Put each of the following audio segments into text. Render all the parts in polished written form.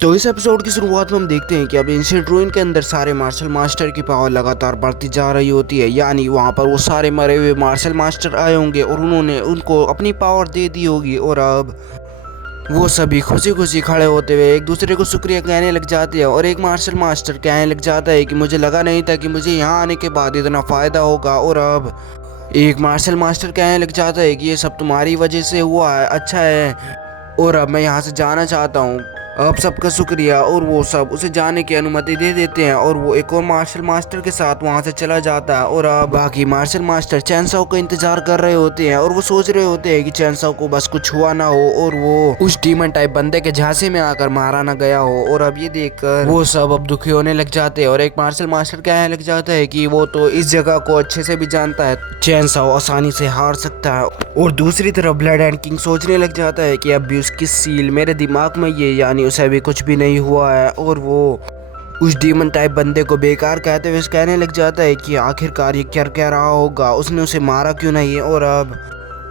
तो इस एपिसोड की शुरुआत में हम देखते हैं कि अब एंशिएंट रूइन के अंदर सारे मार्शल मास्टर की पावर लगातार बढ़ती जा रही होती है। यानी वहाँ पर वो सारे मरे हुए मार्शल मास्टर आए होंगे और उन्होंने उनको अपनी पावर दे दी होगी और अब वो सभी खुशी खुशी खड़े होते हुए एक दूसरे को शुक्रिया कहने लग जाते हैं। और एक मार्शल मास्टर कहने लग जाता है कि मुझे लगा नहीं था कि मुझे यहाँ आने के बाद इतना फ़ायदा होगा। और अब एक मार्शल मास्टर कहने लग जाता है कि ये सब तुम्हारी वजह से हुआ है, अच्छा है और अब मैं यहाँ से जाना चाहता हूँ। अब सबका शुक्रिया और वो सब उसे जाने की अनुमति दे देते हैं और वो एक और मार्शल मास्टर के साथ वहाँ से चला जाता है। और अब बाकी मार्शल मास्टर चैनसो का इंतजार कर रहे होते हैं और वो सोच रहे होते हैं कि चैनसो को बस कुछ हुआ ना हो और वो उस डीमन टाइप बंदे के झांसे में आकर मारा ना गया हो। और अब ये देखकर वो सब अब दुखी होने लग जाते हैं और एक मार्शल मास्टर कहने लग जाता है कि वो तो इस जगह को अच्छे से भी जानता है, चैनसो आसानी से हार सकता है। और दूसरी तरफ ब्लड एंड किंग सोचने लग जाता है कि अब भी उसकी सील मेरे दिमाग में ये, यानी उसे अभी कुछ भी नहीं हुआ है। और वो उस डीमन टाइप बंदे को बेकार कहते हुए कहने लग जाता है कि आखिरकार ये क्या कह रहा होगा, उसने उसे मारा क्यों नहीं। और अब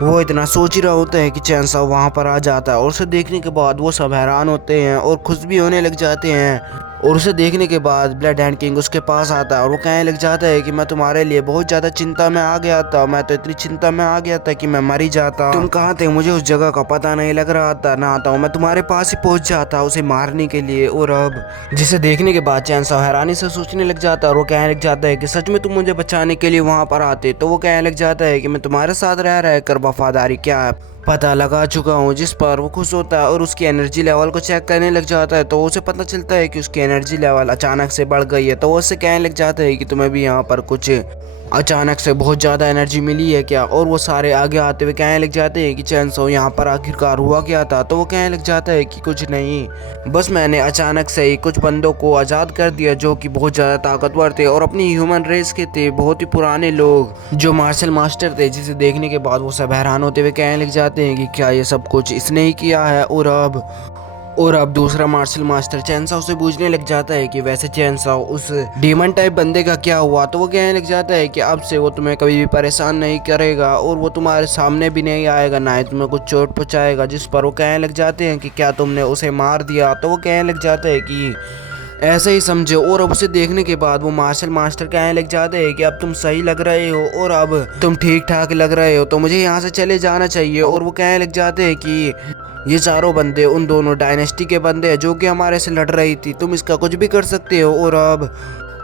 वो इतना सोच ही रहा होता है कि चैनसो वहाँ पर आ जाता है और उसे देखने के बाद वो सब हैरान होते हैं और खुश भी होने लग जाते हैं। और उसे देखने के बाद ब्लड हैंड किंग उसके पास आता है और वो कहने लग जाता है कि मैं तुम्हारे लिए बहुत ज़्यादा चिंता में आ गया था, मैं तो इतनी चिंता में आ गया था कि मैं मर ही जाता। तुम कहाँ थे, मुझे उस जगह का पता नहीं लग रहा था, ना आता हूँ मैं तुम्हारे पास ही पहुँच जाता उसे मारने के लिए। और अब जिसे देखने के बाद चैनसो हैरानी से सोचने लग जाता है और वो कहने लग जाता है कि सच में तुम मुझे बचाने के लिए वहाँ पर आते। तो वो कहने लग जाता है कि मैं तुम्हारे साथ रह कर वफादारी क्या पता लगा चुका हूँ। जिस पर वो खुश होता है और उसकी एनर्जी लेवल को चेक करने लग जाता है तो उसे पता चलता है कि उसकी एनर्जी लेवल अचानक से बढ़ गई है। तो वो उससे कहने लग जाता है कि तुम्हें भी यहाँ पर कुछ अचानक से बहुत ज़्यादा एनर्जी मिली है क्या। और वो सारे आगे आते हुए कहने लग जाते हैं कि चैनसो यहाँ पर आखिरकार हुआ क्या था। तो वो कहने लग जाता है कि कुछ नहीं, बस मैंने अचानक से ही कुछ बंदों को आज़ाद कर दिया जो कि बहुत ज़्यादा ताकतवर थे और अपनी ह्यूमन रेस के थे, बहुत ही पुराने लोग जो मार्शल मास्टर थे। जिसे देखने के बाद वो सब हैरान होते हुए कहने लग जाते हैं कि क्या ये सब कुछ इसने ही किया है। और अब दूसरा मार्शल मास्टर चैनसो से पूछने लग जाता है कि वैसे चैनसो उस डीमन टाइप बंदे का क्या हुआ। तो वो कहने लग जाता है कि अब से वो तुम्हें कभी भी परेशान नहीं करेगा और वो तुम्हारे सामने भी नहीं आएगा, ना ही तुम्हें कुछ चोट पहुंचाएगा। जिस पर वो कहने लग जाते हैं कि क्या तुमने उसे मार दिया। तो वो कहने लग जाता है कि ऐसे ही समझो। और अब उसे देखने के बाद वो मार्शल मास्टर कहने लग जाते हैं कि अब तुम सही लग रहे हो और अब तुम ठीक ठाक लग रहे हो, तो मुझे यहाँ से चले जाना चाहिए। और वो कहने लग जाते हैं कि ये चारों बंदे उन दोनों डायनेस्टी के बंदे हैं जो कि हमारे से लड़ रही थी, तुम इसका कुछ भी कर सकते हो। और अब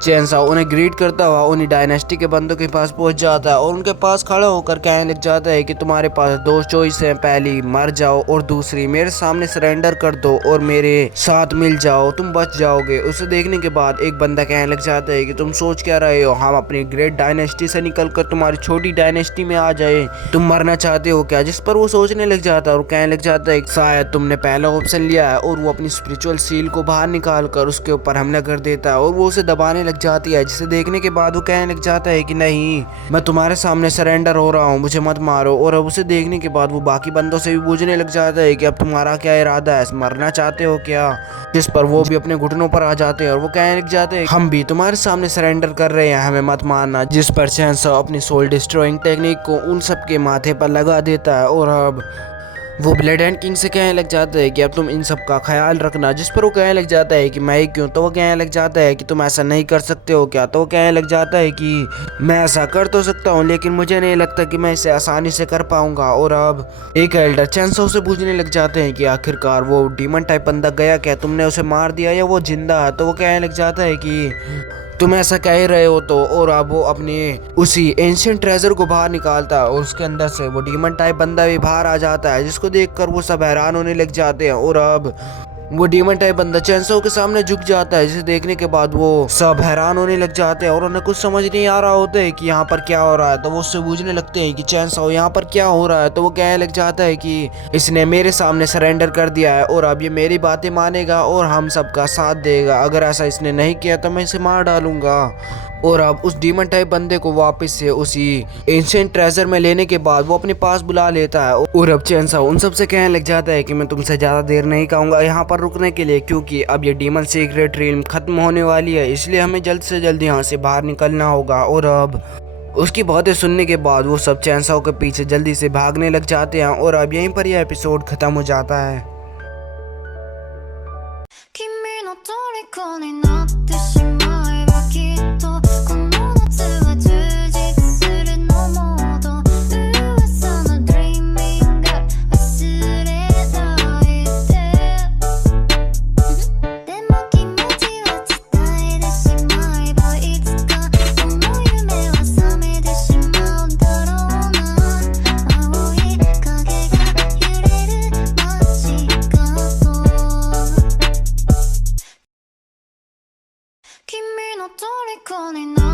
चैनसो उन्हें ग्रीट करता हुआ उन्हीं डायनेस्टी के बंदों के पास पहुंच जाता है और उनके पास खड़ा होकर कहने लग जाता है कि तुम्हारे पास दो चॉइस हैं, पहली मर जाओ और दूसरी मेरे सामने सरेंडर कर दो और मेरे साथ मिल जाओ, तुम बच जाओगे। उसे देखने के बाद एक बंदा कहने लग जाता है कि तुम सोच क्या रहे हो, हम अपनी ग्रेट डायनेस्टी से निकलकर तुम्हारी छोटी डायनेस्टी में आ जाए, तुम मरना चाहते हो क्या। जिस पर वो सोचने लग जाता है और कहने लग जाता है शायद तुमने पहला ऑप्शन लिया है। और वो अपनी स्पिरिचुअल सील को बाहर निकाल कर उसके ऊपर हमला कर देता है और वो उसे दबाने लग जाती है। जिसे देखने के बाद वो कहने लग जाता है कि नहीं, मैं तुम्हारे सामने सरेंडर हो रहा हूँ, मुझे मत मारो। और अब उसे देखने के बाद वो बाकी बंदों से भी पूछने लग जाता है कि अब तुम्हारा क्या इरादा है, मरना चाहते हो क्या। जिस पर वो भी अपने घुटनों पर आ जाते हैं और वो कहने लग जाते हैं हम भी तुम्हारे सामने सरेंडर कर रहे हैं, हमें मत मारना। जिस पर चैनसो अपनी सोल डिस्ट्रॉइंग टेक्निक को उन सब के माथे पर लगा देता है और अब वो ब्लड एंड किंग से कहने लग जाता है कि अब तुम इन सब का ख्याल रखना। जिस पर वो कहने लग जाता है कि मैं ही क्यों। तो वो कहने लग जाता है कि तुम ऐसा नहीं कर सकते हो क्या। तो वो कहने लग जाता है कि मैं ऐसा कर तो सकता हूँ लेकिन मुझे नहीं लगता कि मैं इसे आसानी से कर पाऊंगा। और अब एक एल्डर चैनसो से पूछने लग जाते हैं कि आखिरकार वो डीमन टाइप बंदा गया क्या, तुमने उसे मार दिया या वो जिंदा है। तो वो कहने लग जाता है कि तुम ऐसा कह ही रहे हो तो। और अब वो अपने उसी एंशिएंट ट्रेजर को बाहर निकालता है और उसके अंदर से वो डीमन टाइप बंदा भी बाहर आ जाता है, जिसको देखकर वो सब हैरान होने लग जाते हैं। और अब वो डीमन टाइप बंदा चैनसो के सामने झुक जाता है, जिसे देखने के बाद वो सब हैरान होने लग जाते हैं और उन्हें कुछ समझ नहीं आ रहा होता है कि यहाँ पर क्या हो रहा है। तो वो उससे पूछने लगते हैं कि चैनसो यहाँ पर क्या हो रहा है। तो वो कहने लग जाता है कि इसने मेरे सामने सरेंडर कर दिया है और अब ये मेरी बातें मानेगा और हम सबका साथ देगा, अगर ऐसा इसने नहीं किया तो मैं इसे मार डालूंगा। और अब उस डीमन टाइप बंदे को वापस से उसी एंशिएंट ट्रेजर में लेने के बाद वो अपने पास बुला लेता है। और अब चैनसो उन सब से कहने लग जाता है कि मैं तुमसे ज़्यादा देर नहीं कहूँगा यहाँ पर रुकने के लिए, क्योंकि अब ये डीमन सीक्रेट रील्म खत्म होने वाली है, इसलिए हमें जल्द से जल्द यहाँ से बाहर निकलना होगा। और अब उसकी बातें सुनने के बाद वो सब चैनसो के पीछे जल्दी से भागने लग जाते हैं और अब यहीं पर यह एपिसोड खत्म हो जाता है। 虜になってしまえばきっとこの夏は充実するのモード噂の Dreaming 忘れないででも気持ちは伝えてしまえばいつかその夢は覚めてしまうんだろうな青い影が揺れる街角君の虜にな